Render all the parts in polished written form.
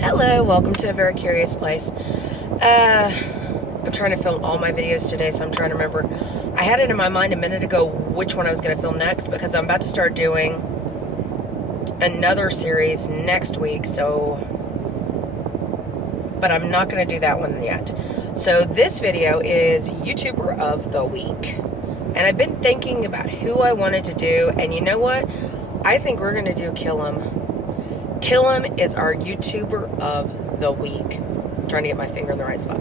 Hello, welcome to A Very Curious Place. I'm trying to film all my videos today, so I'm trying to remember. I had it in my mind a minute ago which one I was going to film next, because I'm about to start doing another series next week, but I'm not going to do that one yet. So this video is YouTuber of the Week. And I've been thinking about who I wanted to do, and you know what? I think we're going to do Killem. Killem is our YouTuber of the Week. I'm trying to get my finger in the right spot.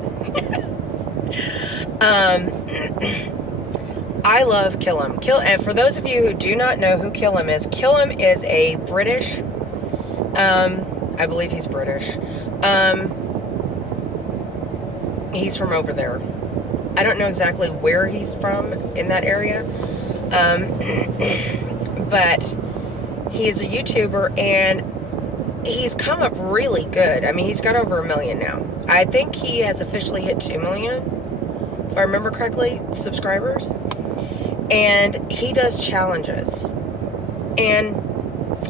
I love Killem. And for those of you who do not know who Killem is a British, I believe he's British. He's from over there. I don't know exactly where he's from in that area, but he's a YouTuber, and he's come up really good. I mean, he's got over 1 million now. I think he has officially hit 2 million, if I remember correctly, subscribers. And he does challenges. And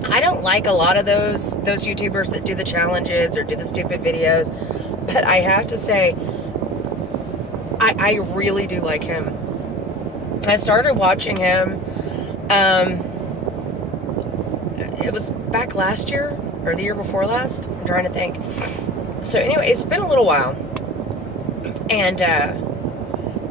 I don't like a lot of those YouTubers that do the challenges or do the stupid videos, but I have to say, I really do like him. I started watching him, it was back last year, or the year before last. I'm trying to think. So anyway, it's been a little while. And,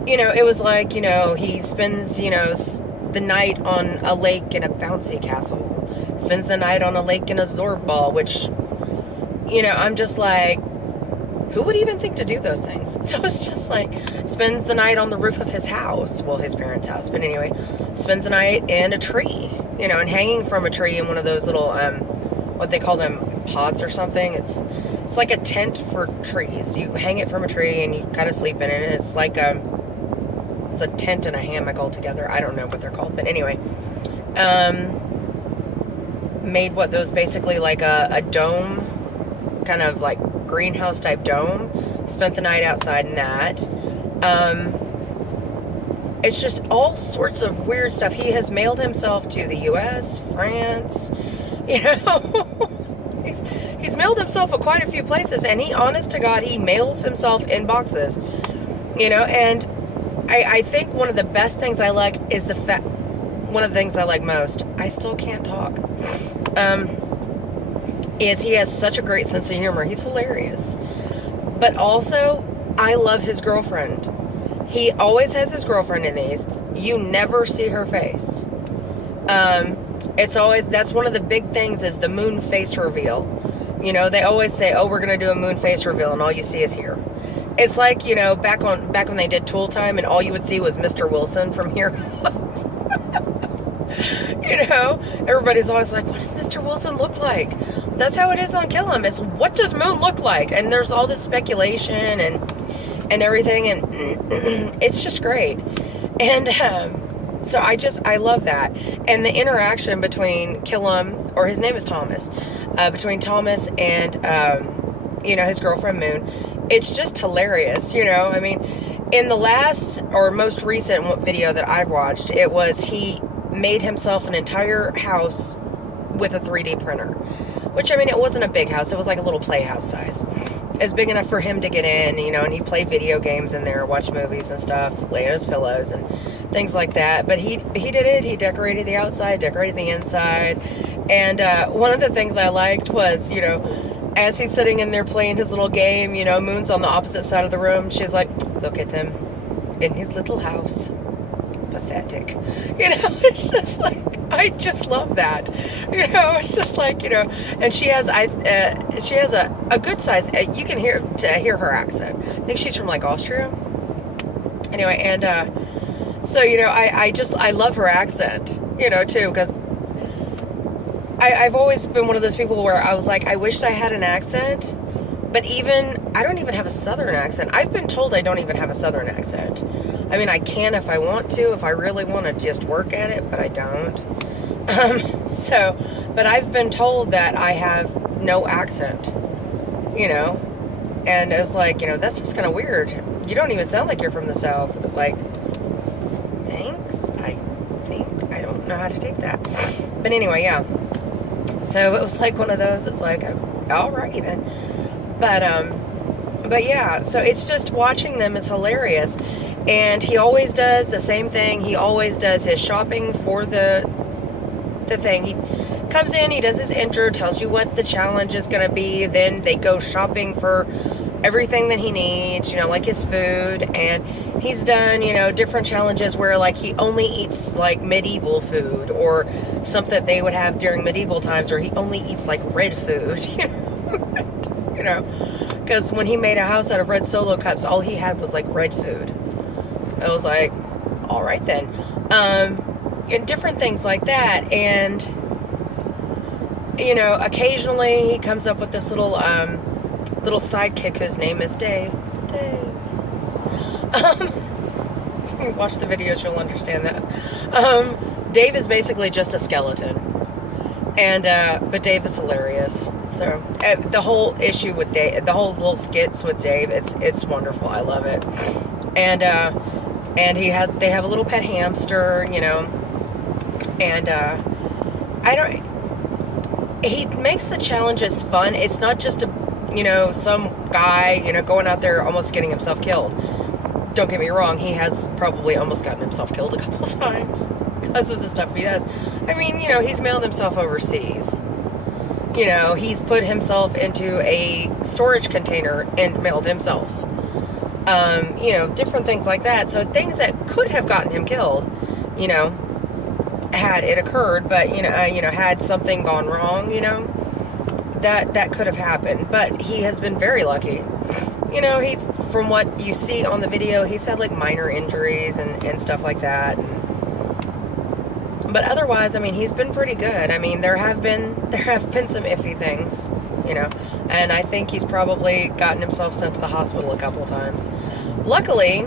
it was like, he spends, the night on a lake in a bouncy castle. Spends the night on a lake in a Zorb ball, which, I'm just like, who would even think to do those things? So it's just like, spends the night on the roof of his house. Well, his parents' house. But anyway, spends the night in a tree, and hanging from a tree in one of those little, what they call them, pods or something. It's like a tent for trees. You hang it from a tree and you kind of sleep in it. And it's like it's a tent and a hammock all together. I don't know what they're called, but anyway, made what those basically like a dome, kind of like greenhouse type dome. Spent the night outside in that. It's just all sorts of weird stuff. He has mailed himself to the US, France, he's mailed himself at quite a few places, and honest to God, he mails himself in boxes, and I think one of the best things I like is one of the things I like most, I still can't talk, is he has such a great sense of humor. He's hilarious. But also, I love his girlfriend. He always has his girlfriend in these. You never see her face. It's always, that's one of the big things, is the moon face reveal. They always say, oh, we're going to do a moon face reveal, and all you see is here. It's like, back when they did Tool Time, and all you would see was Mr. Wilson from here up. Everybody's always like, what does Mr. Wilson look like? That's how it is on Killem. It's, what does Moon look like? And there's all this speculation and everything, and it's just great. And so I love that. And the interaction between Killem, or his name is Thomas, between Thomas and his girlfriend Moon, it's just hilarious. I mean, in the last or most recent video that I've watched, it was he made himself an entire house with a 3D printer, which, I mean, it wasn't a big house. It was like a little playhouse size. It's big enough for him to get in, and he played video games in there, watched movies and stuff, lay on his pillows and things like that. But he did it. He decorated the outside, decorated the inside. And one of the things I liked was, as he's sitting in there playing his little game, Moon's on the opposite side of the room. She's like, look at him in his little house. Pathetic. It's just like, I just love that. It's just like, and she has a good size, you can hear her accent. I think she's from like Austria. Anyway, and so, I love her accent, too, because I've always been one of those people where I was like, I wished I had an accent, but I don't even have a Southern accent. I've been told I don't even have a Southern accent. I mean, I can if I want to, if I really want to just work at it, but I don't. But I've been told that I have no accent, and it's like, that's just kind of weird. You don't even sound like you're from the South. It was like, thanks, I think. I don't know how to take that. But anyway, yeah. So it was like one of those, it's like, alrighty then. But yeah, so it's just watching them is hilarious. And he always does the same thing. He always does his shopping for the thing. He comes in, he does his intro, tells you what the challenge is going to be. Then they go shopping for everything that he needs, you know, like his food. And he's done, you know, different challenges where like he only eats like medieval food or something they would have during medieval times, or he only eats like red food, you know. You know, because when he made a house out of red Solo cups, all he had was like red food. I was like, all right then. And different things like that. And, you know, occasionally he comes up with this little little sidekick whose name is Dave. If you watch the videos, you'll understand that. Dave is basically just a skeleton. And, but Dave is hilarious. So, the whole issue with Dave, the whole little skits with Dave, it's wonderful. I love it. And they have a little pet hamster, you know, and, he makes the challenges fun. It's not just you know, some guy, you know, going out there almost getting himself killed. Don't get me wrong, he has probably almost gotten himself killed a couple times because of the stuff he does. I mean, you know, he's mailed himself overseas. You know, he's put himself into a storage container and mailed himself. You know, different things like that. So things that could have gotten him killed, you know, had it occurred, but, you know, had something gone wrong, you know, that could have happened. But he has been very lucky. You know, he's, from what you see on the video, he's had like minor injuries and stuff like that. But otherwise, I mean, he's been pretty good. I mean, there have been some iffy things, you know, and I think he's probably gotten himself sent to the hospital a couple times. Luckily,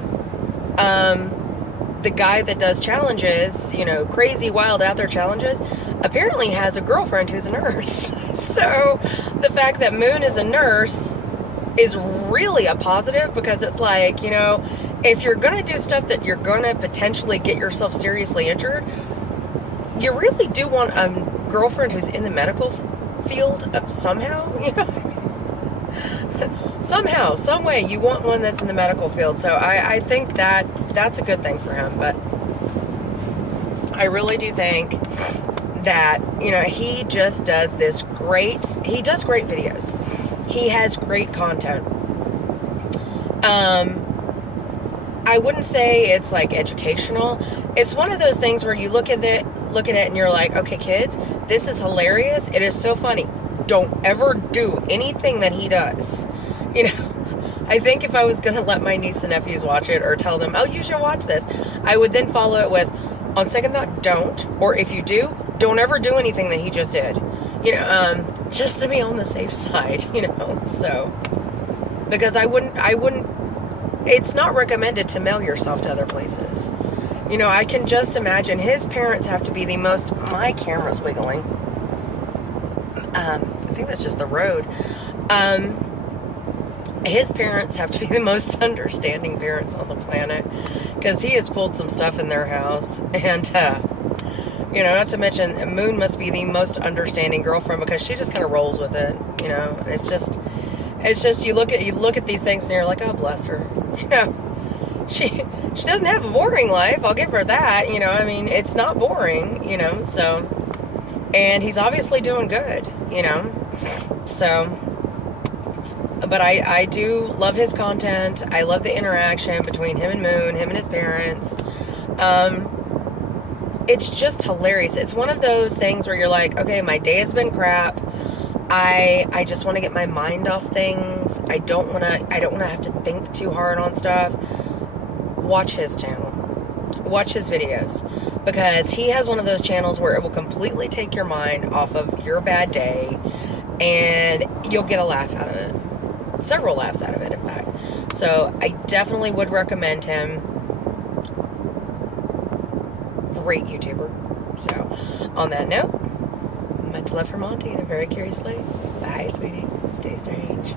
the guy that does challenges, you know, crazy, wild, out there challenges, apparently has a girlfriend who's a nurse. So the fact that Moon is a nurse is really a positive, because it's like, you know, if you're gonna do stuff that you're gonna potentially get yourself seriously injured, you really do want a girlfriend who's in the medical field somehow, you know. Somehow, some way, you want one that's in the medical field. So I think that's a good thing for him. But I really do think that, you know, he just does great videos. He has great content. I wouldn't say it's like educational. It's one of those things where you look at it and you're like, okay, kids, this is hilarious. It is so funny. Don't ever do anything that he does. You know, I think if I was going to let my niece and nephews watch it or tell them, oh, you should watch this, I would then follow it with, on second thought, don't. Or if you do, don't ever do anything that he just did. You know, just to be on the safe side, you know. So, because I wouldn't, it's not recommended to mail yourself to other places. You know, I can just imagine his parents have to be the most, my camera's wiggling. I think that's just the road. His parents have to be the most understanding parents on the planet, because he has pulled some stuff in their house. And, you know, not to mention, Moon must be the most understanding girlfriend, because she just kind of rolls with it, you know. It's just, you look at these things and you're like, oh, bless her. You know, she doesn't have a boring life. I'll give her that. You know, I mean, it's not boring, you know, so, and he's obviously doing good, you know, so, but I do love his content. I love the interaction between him and Moon, him and his parents. It's just hilarious. It's one of those things where you're like, okay, my day has been crap. I just want to get my mind off things. I don't want to have to think too hard on stuff. Watch his channel. Watch his videos, because he has one of those channels where it will completely take your mind off of your bad day, and you'll get a laugh out of it. Several laughs out of it, in fact. So I definitely would recommend him. Great YouTuber. So on that note, much love from Monty and a very curious place. Bye, sweeties. Stay strange.